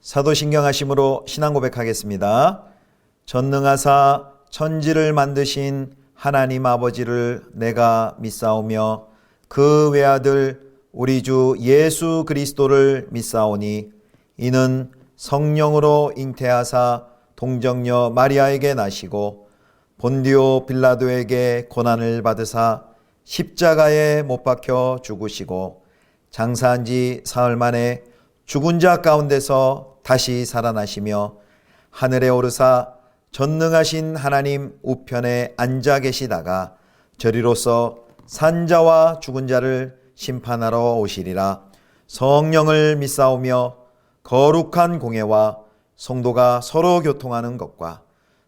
사도신경 하심으로 신앙 고백하겠습니다. 전능하사 천지를 만드신 하나님 아버지를 내가 믿사오며 그 외아들 우리 주 예수 그리스도를 믿사오니 이는 성령으로 잉태하사 동정녀 마리아에게 나시고 본디오 빌라도에게 고난을 받으사 십자가에 못 박혀 죽으시고 장사한 지 사흘 만에 죽은 자 가운데서 다시 살아나시며 하늘에 오르사 전능하신 하나님 우편에 앉아 계시다가 저리로서 산자와 죽은 자를 심판하러 오시리라. 성령을 믿사오며 거룩한 공예와 성도가 서로 교통하는 것과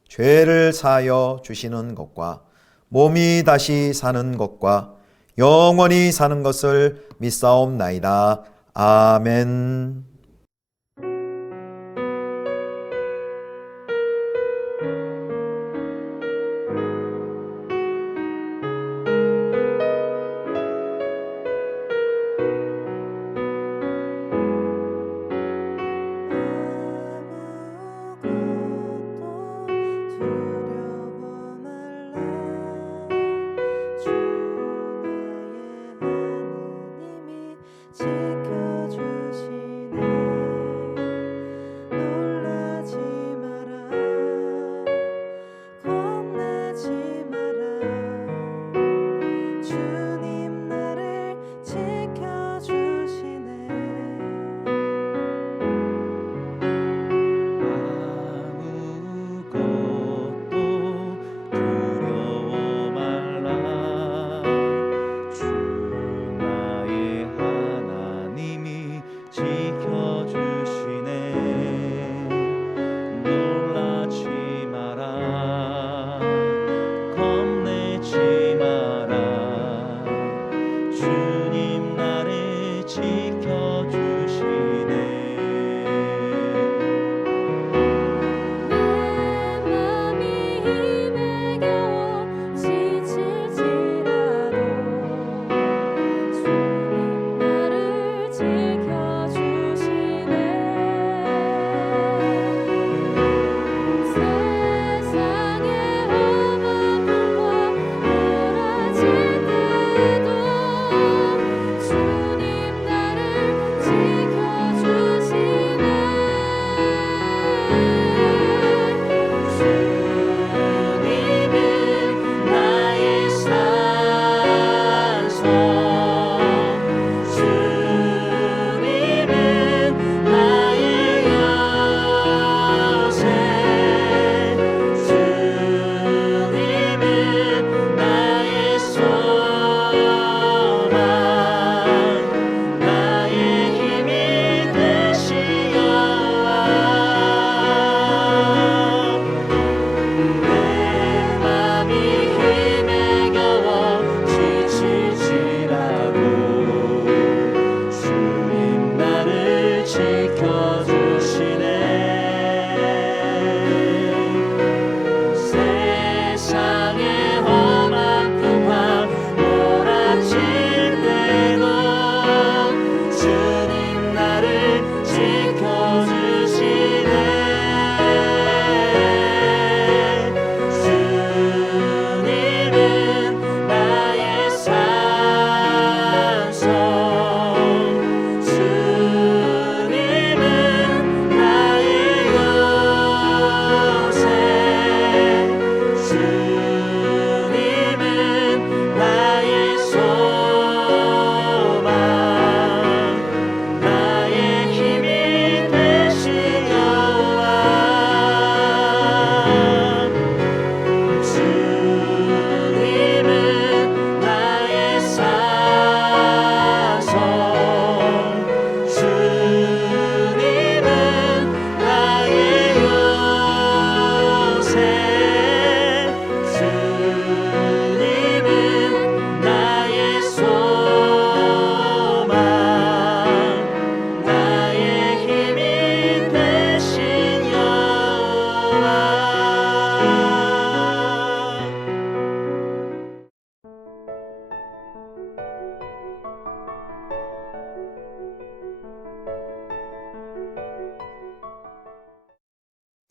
죄를 사하여 주시는 것과 몸이 다시 사는 것과 영원히 사는 것을 믿사옵나이다. 아멘. 지켜주시네.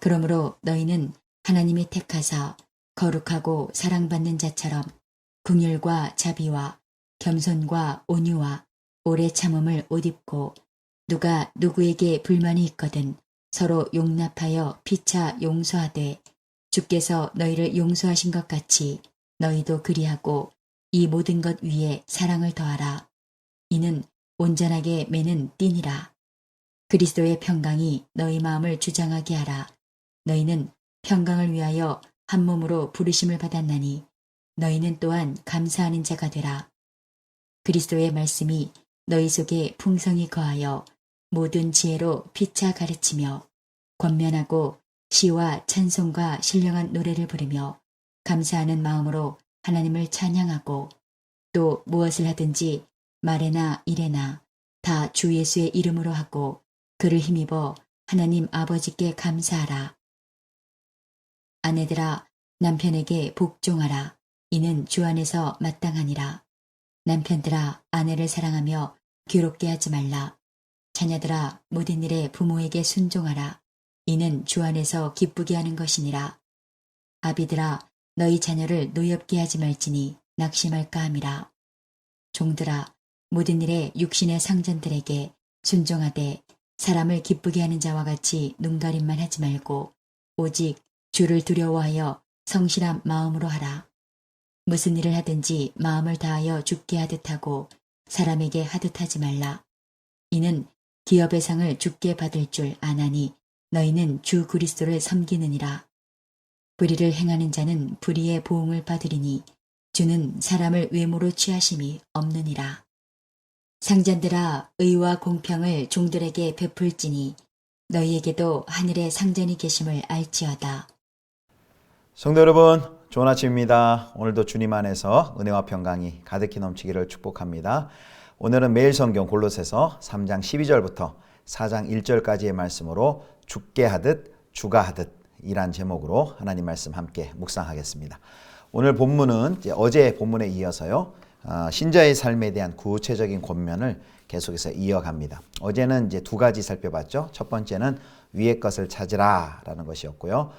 그러므로 너희는 하나님이 택하사 거룩하고 사랑받는 자처럼 긍휼과 자비와 겸손과 온유와 오래 참음을 옷 입고 누가 누구에게 불만이 있거든 서로 용납하여 피차 용서하되 주께서 너희를 용서하신 것 같이 너희도 그리하고 이 모든 것 위에 사랑을 더하라. 이는 온전하게 매는 띠니라. 그리스도의 평강이 너희 마음을 주장하게 하라. 너희는 평강을 위하여 한 몸으로 부르심을 받았나니 너희는 또한 감사하는 자가 되라. 그리스도의 말씀이 너희 속에 풍성히 거하여 모든 지혜로 피차 가르치며 권면하고 시와 찬송과 신령한 노래를 부르며 감사하는 마음으로 하나님을 찬양하고 또 무엇을 하든지 말에나 일에나 다 주 예수의 이름으로 하고 그를 힘입어 하나님 아버지께 감사하라. 아내들아 남편에게 복종하라. 이는 주 안에서 마땅하니라. 남편들아 아내를 사랑하며 괴롭게 하지 말라. 자녀들아 모든 일에 부모에게 순종하라. 이는 주 안에서 기쁘게 하는 것이니라. 아비들아 너희 자녀를 노엽게 하지 말지니 낙심할까 함이라. 종들아 모든 일에 육신의 상전들에게 순종하되 사람을 기쁘게 하는 자와 같이 눈가림만 하지 말고 오직 주를 두려워하여 성실한 마음으로 하라. 무슨 일을 하든지 마음을 다하여 주께 하듯 하고 사람에게 하듯 하지 말라. 이는 기업의 상을 주께 받을 줄 아나니 너희는 주 그리스도를 섬기느니라. 불의를 행하는 자는 불의의 보응을 받으리니 주는 사람을 외모로 취하심이 없느니라. 상전들아 의와 공평을 종들에게 베풀지니 너희에게도 하늘에 상전이 계심을 알지어다. 성도 여러분, 좋은 아침입니다. 오늘도 주님 안에서 은혜와 평강이 가득히 넘치기를 축복합니다. 오늘은 매일 성경 골로새서 3장 12절부터 4장 1절까지의 말씀으로 죽게 하듯 주가 하듯 이란 제목으로 하나님 말씀 함께 묵상하겠습니다. 오늘 본문은 이제 어제 본문에 이어서요. 신자의 삶에 대한 구체적인 권면을 계속해서 이어갑니다. 어제는 이제 두 가지 살펴봤죠. 첫 번째는 위의 것을 찾으라 라는 것이었고요.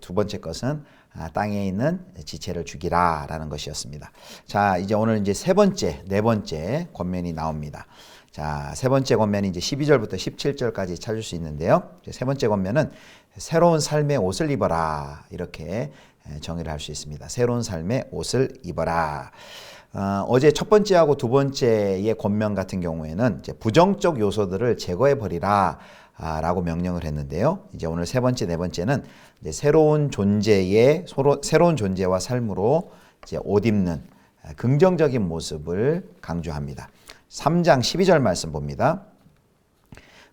두 번째 것은 땅에 있는 지체를 죽이라 라는 것이었습니다. 자, 이제 오늘 이제 네 번째 권면이 나옵니다. 자, 세 번째 권면이 이제 12절부터 17절까지 찾을 수 있는데요. 세 번째 권면은 새로운 삶의 옷을 입어라 이렇게 정의를 할 수 있습니다. 새로운 삶의 옷을 입어라. 어제 첫 번째하고 두 번째의 권면 같은 경우에는 이제 부정적 요소들을 제거해 버리라 라고 명령을 했는데요. 이제 오늘 세 번째, 네 번째는 이제 새로운 존재와 삶으로 이제 옷 입는 긍정적인 모습을 강조합니다. 3장 12절 말씀 봅니다.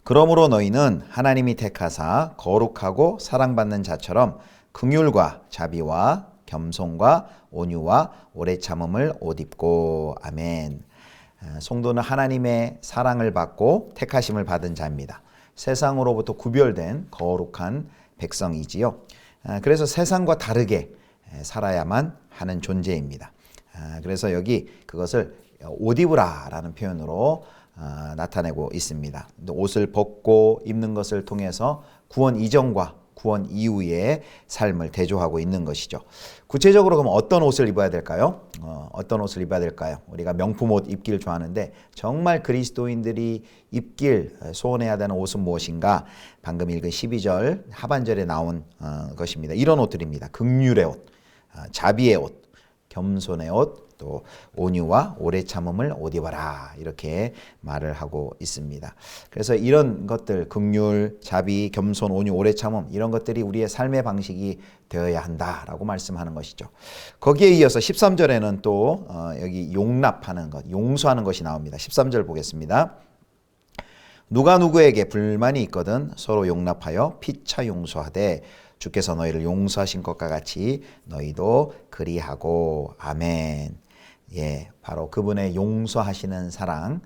그러므로 너희는 하나님이 택하사 거룩하고 사랑받는 자처럼 긍휼과 자비와 겸손과 온유와 오래 참음을 옷 입고 아멘. 성도는 하나님의 사랑을 받고 택하심을 받은 자입니다. 세상으로부터 구별된 거룩한 백성이지요. 그래서 세상과 다르게 살아야만 하는 존재입니다. 그래서 여기 그것을 옷 입으라라는 표현으로 나타내고 있습니다. 옷을 벗고 입는 것을 통해서 구원 이전과 구원 이후의 삶을 대조하고 있는 것이죠. 구체적으로 그럼 어떤 옷을 입어야 될까요? 어떤 옷을 입어야 될까요? 우리가 명품 옷 입기를 좋아하는데 정말 그리스도인들이 입길 소원해야 되는 옷은 무엇인가? 방금 읽은 12절 하반절에 나온 것입니다. 이런 옷들입니다. 긍휼의 옷, 자비의 옷, 겸손의 옷, 또 온유와 오래 참음을 옷 입어라 이렇게 말을 하고 있습니다. 그래서 이런 것들 긍휼, 자비, 겸손, 온유, 오래 참음 이런 것들이 우리의 삶의 방식이 되어야 한다라고 말씀하는 것이죠. 거기에 이어서 13절에는 또 여기 용납하는 것, 용서하는 것이 나옵니다. 13절 보겠습니다. 누가 누구에게 불만이 있거든 서로 용납하여 피차 용서하되 주께서 너희를 용서하신 것과 같이 너희도 그리하고 아멘. 예, 바로 그분의 용서하시는 사랑,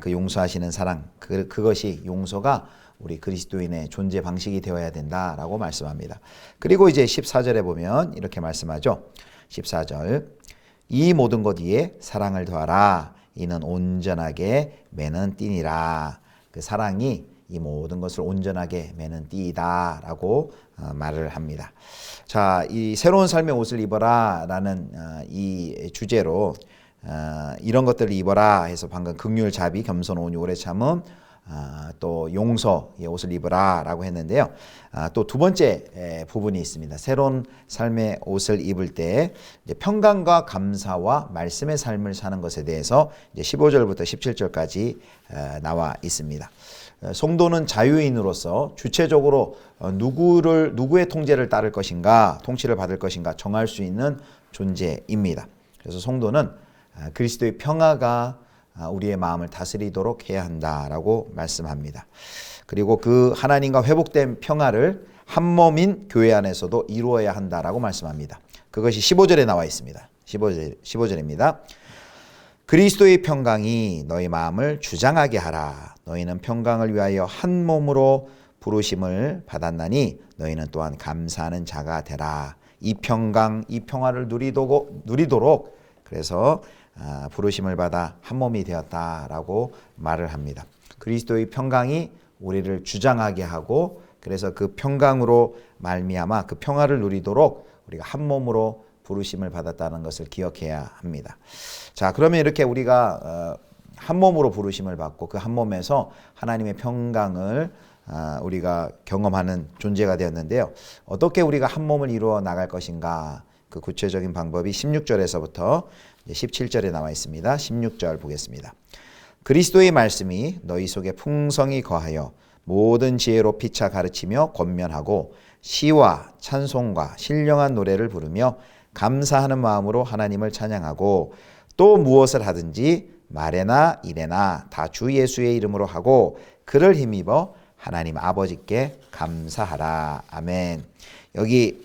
그 용서하시는 사랑, 그것이 용서가 우리 그리스도인의 존재 방식이 되어야 된다라고 말씀합니다. 그리고 이제 14절에 보면 이렇게 말씀하죠. 14절 이 모든 것 위에 사랑을 더하라. 이는 온전하게 매는 띠니라. 그 사랑이 이 모든 것을 온전하게 매는 띠이다라고 말을 합니다. 자, 이 새로운 삶의 옷을 입어라라는 이 주제로 이런 것들을 입어라 해서 방금 긍휼, 자비, 겸손, 온유, 오래 참음, 또 용서의 옷을 입으라라고 했는데요. 또 두 번째 부분이 있습니다. 새로운 삶의 옷을 입을 때 이제 평강과 감사와 말씀의 삶을 사는 것에 대해서 이제 15절부터 17절까지 나와 있습니다. 성도는 자유인으로서 주체적으로 누구의 통제를 따를 것인가, 통치를 받을 것인가 정할 수 있는 존재입니다. 그래서 성도는 그리스도의 평화가 우리의 마음을 다스리도록 해야 한다라고 말씀합니다. 그리고 그 하나님과 회복된 평화를 한 몸인 교회 안에서도 이루어야 한다라고 말씀합니다. 그것이 15절에 나와 있습니다. 15절입니다. 그리스도의 평강이 너희 마음을 주장하게 하라. 너희는 평강을 위하여 한 몸으로 부르심을 받았나니 너희는 또한 감사하는 자가 되라. 이 평강, 이 평화를 누리도록 그래서 부르심을 받아 한 몸이 되었다라고 말을 합니다. 그리스도의 평강이 우리를 주장하게 하고 그래서 그 평강으로 말미암아 그 평화를 누리도록 우리가 한 몸으로 부르심을 받았다는 것을 기억해야 합니다. 자, 그러면 이렇게 우리가 한 몸으로 부르심을 받고 그 한 몸에서 하나님의 평강을 우리가 경험하는 존재가 되었는데요. 어떻게 우리가 한 몸을 이루어 나갈 것인가? 그 구체적인 방법이 16절에서부터 17절에 나와 있습니다. 16절 보겠습니다. 그리스도의 말씀이 너희 속에 풍성히 거하여 모든 지혜로 피차 가르치며 권면하고 시와 찬송과 신령한 노래를 부르며 감사하는 마음으로 하나님을 찬양하고 또 무엇을 하든지 말에나 일에나 다 주 예수의 이름으로 하고 그를 힘입어 하나님 아버지께 감사하라. 아멘. 여기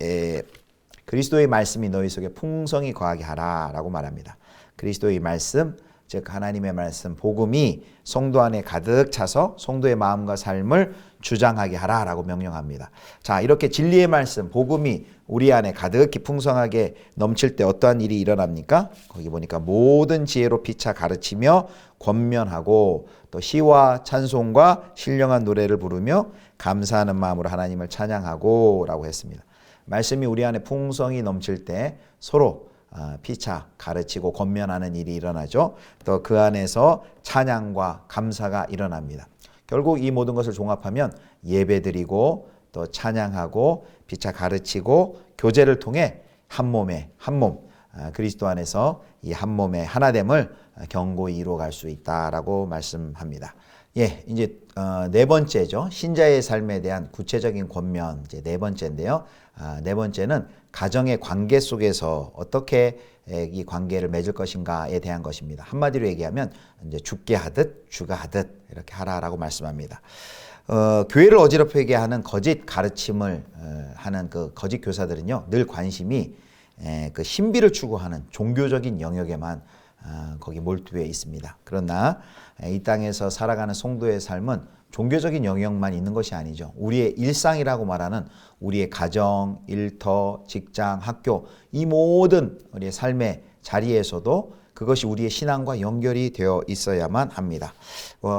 그리스도의 말씀이 너희 속에 풍성히 거하게 하라라고 말합니다. 그리스도의 말씀, 즉 하나님의 말씀, 복음이 성도 안에 가득 차서 성도의 마음과 삶을 주장하게 하라라고 명령합니다. 자, 이렇게 진리의 말씀, 복음이 우리 안에 가득히 풍성하게 넘칠 때 어떠한 일이 일어납니까? 거기 보니까 모든 지혜로 피차 가르치며 권면하고 또 시와 찬송과 신령한 노래를 부르며 감사하는 마음으로 하나님을 찬양하고 라고 했습니다. 말씀이 우리 안에 풍성히 넘칠 때 서로 피차 가르치고 권면하는 일이 일어나죠. 또 그 안에서 찬양과 감사가 일어납니다. 결국 이 모든 것을 종합하면 예배드리고 또 찬양하고 피차 가르치고 교제를 통해 한 몸에 한 몸, 그리스도 안에서 이 한 몸의 하나됨을 견고히 이루어갈 수 있다라고 말씀합니다. 예, 이제 네 번째죠. 신자의 삶에 대한 구체적인 권면, 이제 네 번째인데요. 네 번째는 가정의 관계 속에서 어떻게 이 관계를 맺을 것인가에 대한 것입니다. 한마디로 얘기하면 이제 죽게 하듯 주가 하듯 이렇게 하라라고 말씀합니다. 교회를 어지럽히게 하는 거짓 가르침을 하는 그 거짓 교사들은요, 늘 관심이 그 신비를 추구하는 종교적인 영역에만 거기 몰두해 있습니다. 그러나 이 땅에서 살아가는 성도의 삶은 종교적인 영역만 있는 것이 아니죠. 우리의 일상이라고 말하는 우리의 가정, 일터, 직장, 학교 이 모든 우리의 삶의 자리에서도 그것이 우리의 신앙과 연결이 되어 있어야만 합니다.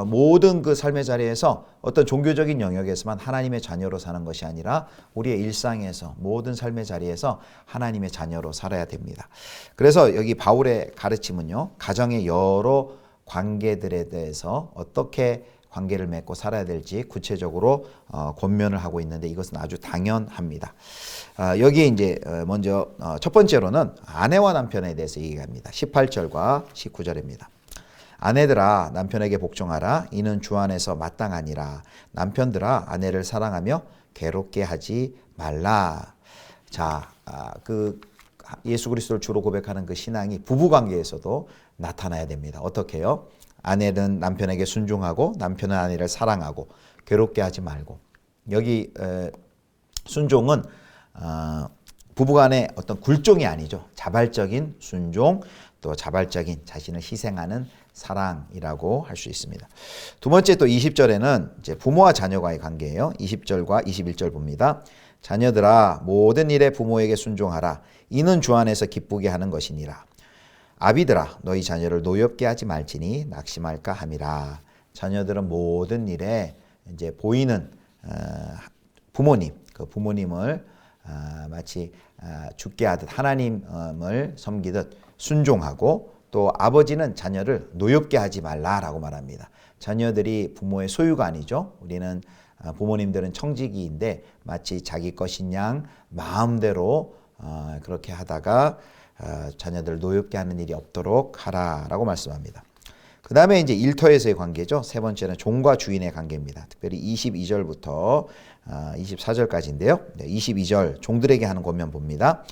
모든 그 삶의 자리에서 어떤 종교적인 영역에서만 하나님의 자녀로 사는 것이 아니라 우리의 일상에서 모든 삶의 자리에서 하나님의 자녀로 살아야 됩니다. 그래서 여기 바울의 가르침은요, 가정의 여러 관계들에 대해서 어떻게 관계를 맺고 살아야 될지 구체적으로 권면을 하고 있는데 이것은 아주 당연합니다. 여기에 이제 먼저 첫 번째로는 아내와 남편에 대해서 얘기합니다. 18절과 19절입니다. 아내들아 남편에게 복종하라. 이는 주 안에서 마땅하니라. 남편들아 아내를 사랑하며 괴롭게 하지 말라. 자, 그 예수 그리스도를 주로 고백하는 그 신앙이 부부 관계에서도 나타나야 됩니다. 어떻게요? 아내는 남편에게 순종하고 남편은 아내를 사랑하고 괴롭게 하지 말고. 여기 순종은 부부간의 어떤 굴종이 아니죠. 자발적인 순종, 또 자발적인 자신을 희생하는 사랑이라고 할 수 있습니다. 두 번째 또 20절에는 이제 부모와 자녀와의 관계예요. 20절과 21절 봅니다. 자녀들아 모든 일에 부모에게 순종하라. 이는 주 안에서 기쁘게 하는 것이니라. 아비들아 너희 자녀를 노엽게 하지 말지니 낙심할까 함이라. 자녀들은 모든 일에 이제 보이는 부모님, 그 부모님을 마치 죽게 하듯 하나님을 섬기듯 순종하고, 또 아버지는 자녀를 노엽게 하지 말라라고 말합니다. 자녀들이 부모의 소유가 아니죠. 우리는 부모님들은 청지기인데 마치 자기 것인 양 마음대로 그렇게 하다가 자녀들을 노엽게 하는 일이 없도록 하라라고 말씀합니다. 그 다음에 이제 일터에서의 관계죠. 세 번째는 종과 주인의 관계입니다. 특별히 22절부터 24절까지인데요. 22절 종들에게 하는 권면 봅니다.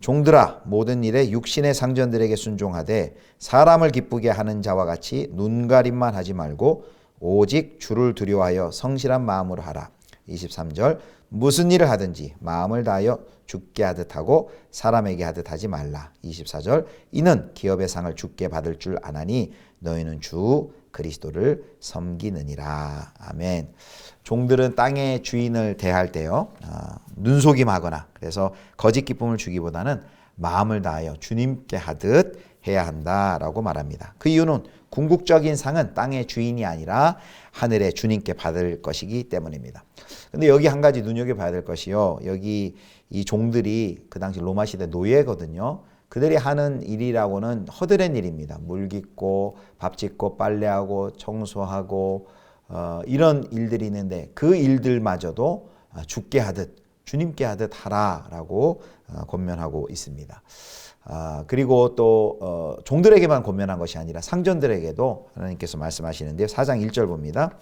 종들아, 모든 일에 육신의 상전들에게 순종하되 사람을 기쁘게 하는 자와 같이 눈가림만 하지 말고 오직 주를 두려워하여 성실한 마음으로 하라. 23절 무슨 일을 하든지 마음을 다하여 주께 하듯 하고 사람에게 하듯 하지 말라. 24절 이는 기업의 상을 주께 받을 줄 아나니 너희는 주 그리스도를 섬기느니라. 아멘. 종들은 땅의 주인을 대할 때요, 눈속임하거나 그래서 거짓 기쁨을 주기보다는 마음을 다하여 주님께 하듯 해야 한다라고 말합니다. 그 이유는 궁극적인 상은 땅의 주인이 아니라 하늘의 주님께 받을 것이기 때문입니다. 근데 여기 한 가지 눈여겨봐야 될 것이요, 여기 이 종들이 그 당시 로마 시대 노예거든요. 그들이 하는 일이라고는 허드렛 일입니다. 물 깃고 밥 짓고 빨래하고 청소하고 이런 일들이 있는데 그 일들마저도 주께 하듯 주님께 하듯 하라라고 권면하고 있습니다. 그리고 또 종들에게만 권면한 것이 아니라 상전들에게도 하나님께서 말씀하시는데요. 4장 1절 봅니다.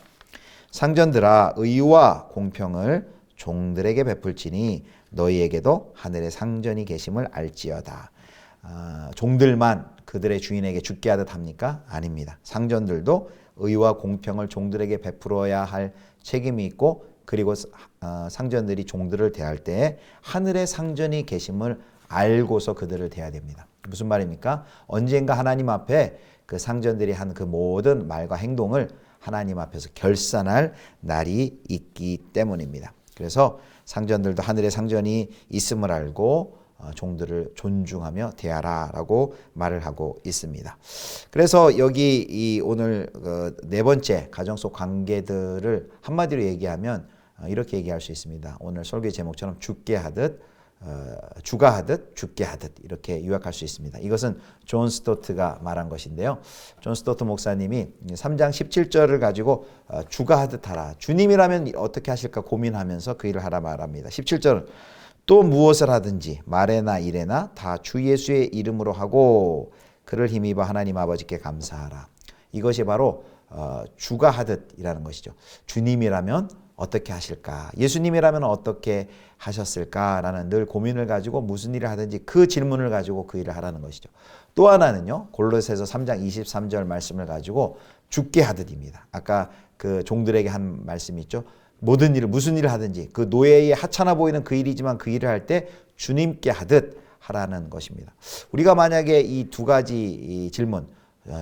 상전들아, 의와 공평을 종들에게 베풀지니 너희에게도 하늘의 상전이 계심을 알지어다. 종들만 그들의 주인에게 죽게 하듯 합니까? 아닙니다. 상전들도 의와 공평을 종들에게 베풀어야 할 책임이 있고, 그리고 상전들이 종들을 대할 때 하늘의 상전이 계심을 알고서 그들을 대해야 됩니다. 무슨 말입니까? 언젠가 하나님 앞에 그 상전들이 한 그 모든 말과 행동을 하나님 앞에서 결산할 날이 있기 때문입니다. 그래서 상전들도 하늘의 상전이 있음을 알고 종들을 존중하며 대하라라고 말을 하고 있습니다. 그래서 여기 오늘 네 번째 가정 속 관계들을 한마디로 얘기하면 이렇게 얘기할 수 있습니다. 오늘 설교의 제목처럼 죽게 하듯 주가 하듯 죽게 하듯 이렇게 요약할 수 있습니다. 이것은 존 스토트가 말한 것인데요. 존 스토트 목사님이 3장 17절을 가지고 주가 하듯 하라, 주님이라면 어떻게 하실까 고민하면서 그 일을 하라 말합니다. 17절은 또 무엇을 하든지 말에나 일에나 다 주 예수의 이름으로 하고 그를 힘입어 하나님 아버지께 감사하라. 이것이 바로 주가 하듯이라는 것이죠. 주님이라면 어떻게 하실까? 예수님이라면 어떻게 하셨을까라는 늘 고민을 가지고 무슨 일을 하든지 그 질문을 가지고 그 일을 하라는 것이죠. 또 하나는요, 골로새서 3장 23절 말씀을 가지고 죽게 하듯입니다. 아까 그 종들에게 한 말씀이 있죠. 모든 일을 무슨 일을 하든지 그 노예의 하찮아 보이는 그 일이지만 그 일을 할 때 주님께 하듯 하라는 것입니다. 우리가 만약에 이 두 가지 질문,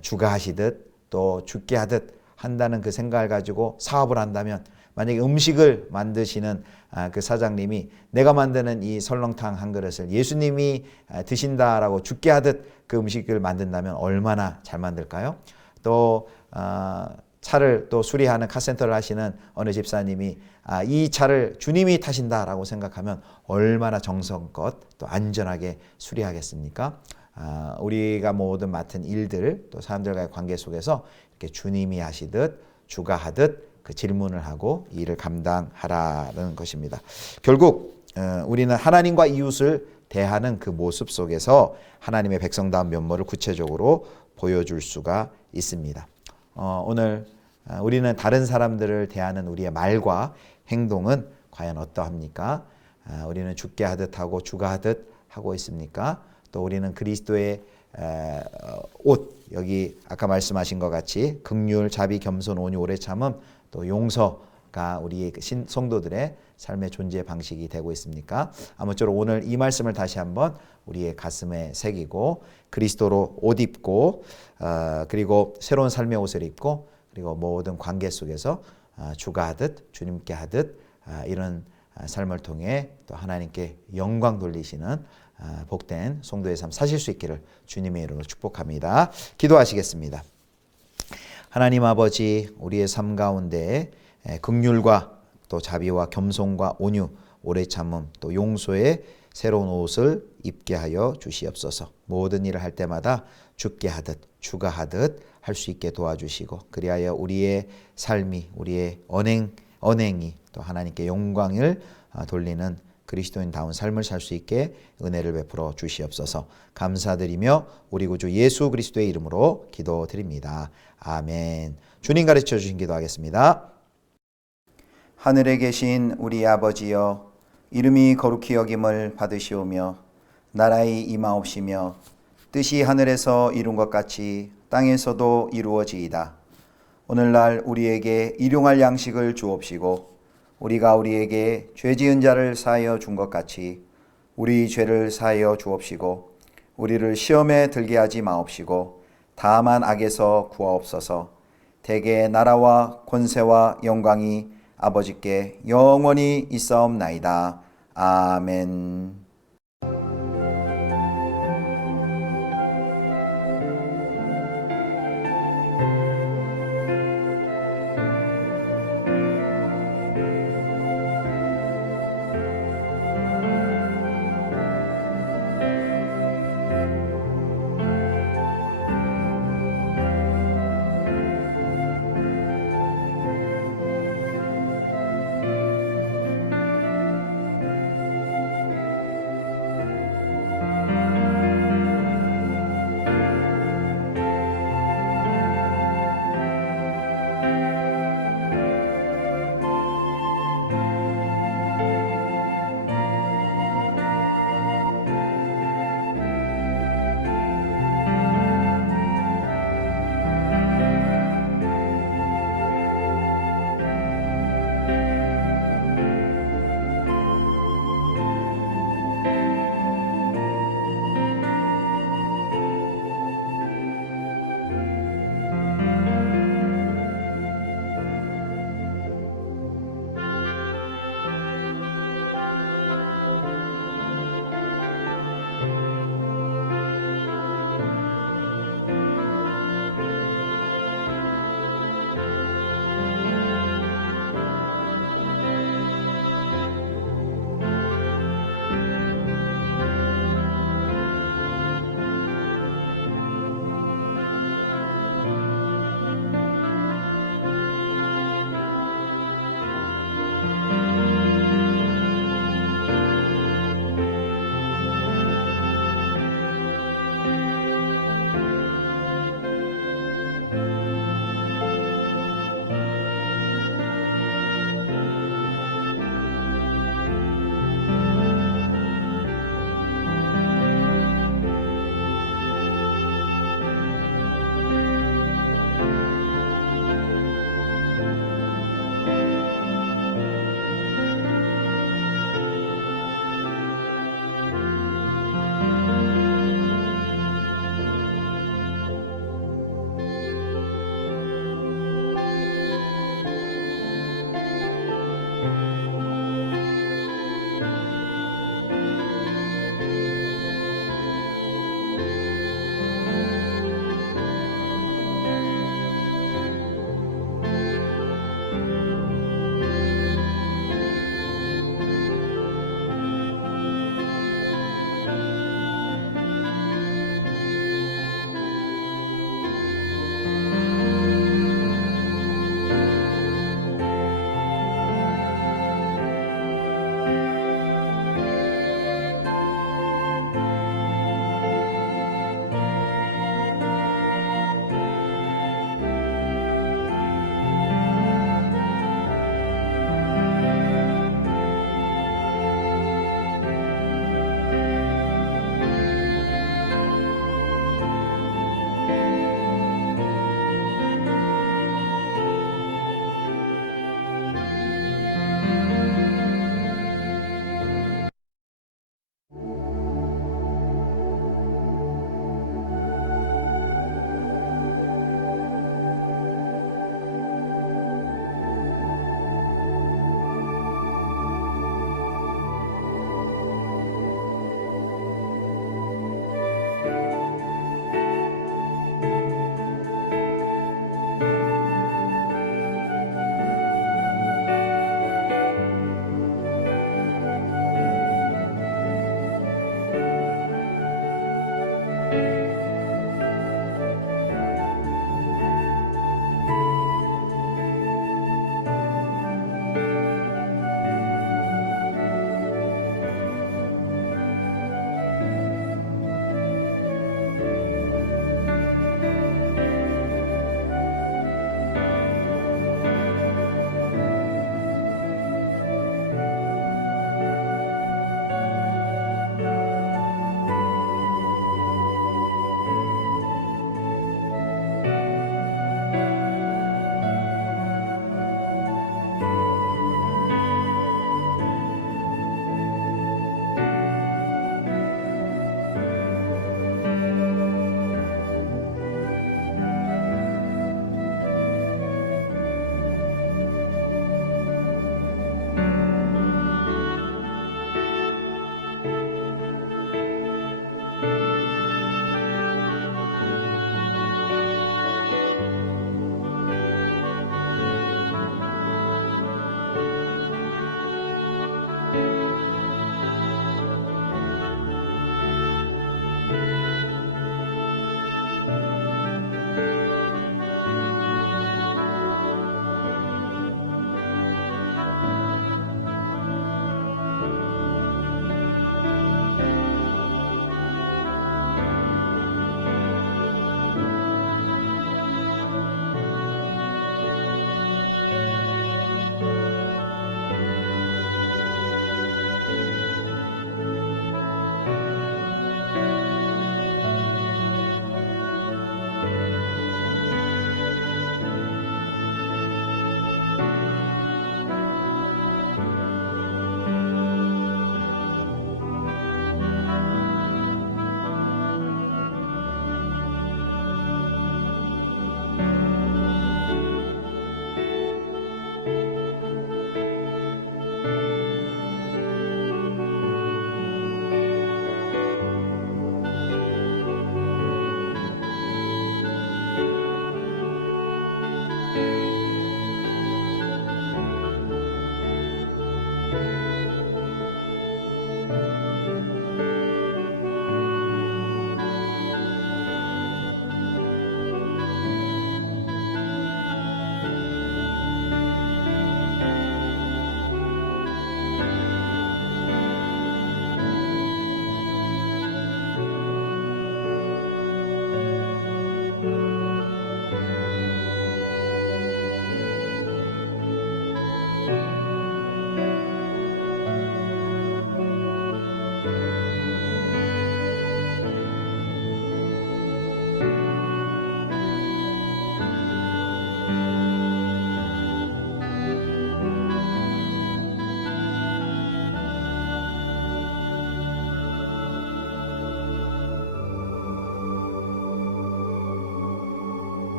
주가 하시듯 또 죽게 하듯 한다는 그 생각을 가지고 사업을 한다면, 만약에 음식을 만드시는 그 사장님이 내가 만드는 이 설렁탕 한 그릇을 예수님이 드신다라고 죽게 하듯 그 음식을 만든다면 얼마나 잘 만들까요? 또 차를 또 수리하는 카센터를 하시는 어느 집사님이 이 차를 주님이 타신다라고 생각하면 얼마나 정성껏 또 안전하게 수리하겠습니까? 우리가 모든 맡은 일들 또 사람들과의 관계 속에서 이렇게 주님이 하시듯 주가 하듯 그 질문을 하고 이 일을 감당하라는 것입니다. 결국 우리는 하나님과 이웃을 대하는 그 모습 속에서 하나님의 백성다운 면모를 구체적으로 보여줄 수가 있습니다. 오늘 우리는 다른 사람들을 대하는 우리의 말과 행동은 과연 어떠합니까? 우리는 죽게 하듯 하고 주가 하듯 하고 있습니까? 또 우리는 그리스도의 옷, 여기 아까 말씀하신 것 같이 긍휼, 자비, 겸손, 온유, 오래 참음, 또 용서가 우리 성도들의 삶의 존재 방식이 되고 있습니까? 아무쪼록 오늘 이 말씀을 다시 한번 우리의 가슴에 새기고 그리스도로 옷 입고 그리고 새로운 삶의 옷을 입고 그리고 모든 관계 속에서 주가 하듯 주님께 하듯 이런 삶을 통해 또 하나님께 영광 돌리시는 복된 성도의 삶 사실 수 있기를 주님의 이름으로 축복합니다. 기도하시겠습니다. 하나님 아버지, 우리의 삶 가운데 긍휼과 또 자비와 겸손과 온유, 오래 참음, 또 용서의 새로운 옷을 입게 하여 주시옵소서. 모든 일을 할 때마다 죽게 하듯 주가 하듯 할 수 있게 도와주시고, 그리하여 우리의 삶이, 우리의 언행이 또 하나님께 영광을 돌리는 그리스도인다운 삶을 살 수 있게 은혜를 베풀어 주시옵소서. 감사드리며 우리 구주 예수 그리스도의 이름으로 기도드립니다. 아멘. 주님 가르쳐 주신 기도하겠습니다. 하늘에 계신 우리 아버지여, 이름이 거룩히 여김을 받으시오며 나라의 임하옵시며 뜻이 하늘에서 이룬 것 같이 땅에서도 이루어지이다. 오늘날 우리에게 일용할 양식을 주옵시고, 우리가 우리에게 죄 지은 자를 사하여 준 것 같이 우리 죄를 사하여 주옵시고, 우리를 시험에 들게 하지 마옵시고 다만 악에서 구하옵소서. 대개 나라와 권세와 영광이 아버지께 영원히 있사옵나이다. 아멘.